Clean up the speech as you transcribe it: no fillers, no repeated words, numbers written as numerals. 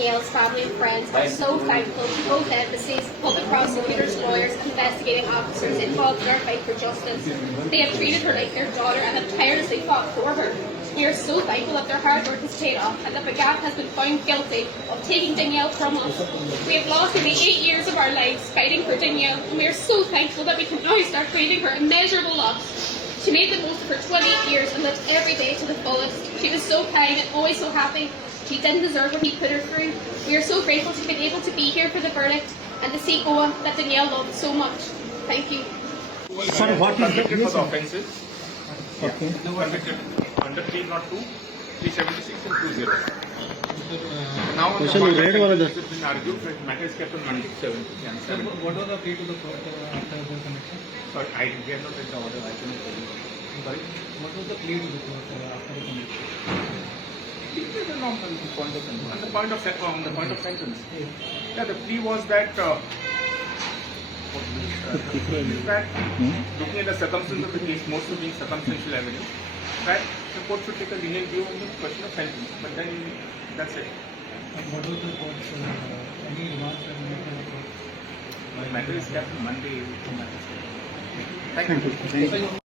Danielle's family and friends are so thankful to both embassies, public prosecutors, lawyers, and investigating officers involved in our fight for justice. They have treated her like their daughter and have tirelessly fought for her. We are so thankful that their hard work has paid off and that Goan has been found guilty of taking Danielle from us. We have lost nearly 8 years of our lives fighting for Danielle, and we are so thankful that we can now start grieving her immeasurable loss. She made the most of her 28 years and lived every day to the fullest. She was so kind and always so happy. She didn't deserve what he put her through. We are so grateful to have been able to be here for the verdict and to see Goan that Danielle loved so much. Thank you. Sir, what is the convicted for the offences? Okay. Convicted under 302, 376 and 20. Now on the Question read वाला it has been argued that matter is kept on Monday 7th. What was the plea to the court after the conviction? But I did not read the order. I cannot tell you. Sorry? What was the plea to the court after the conviction? It is not on the point of sentence. On the point of sentence. Yeah, the plea was that looking at the circumstances of the case, mostly being circumstantial evidence, that the court should take a lenient view on the question of sentence. But then that's it. What was the court's any remarks that made by the court? The matter is kept on Monday. Thank you.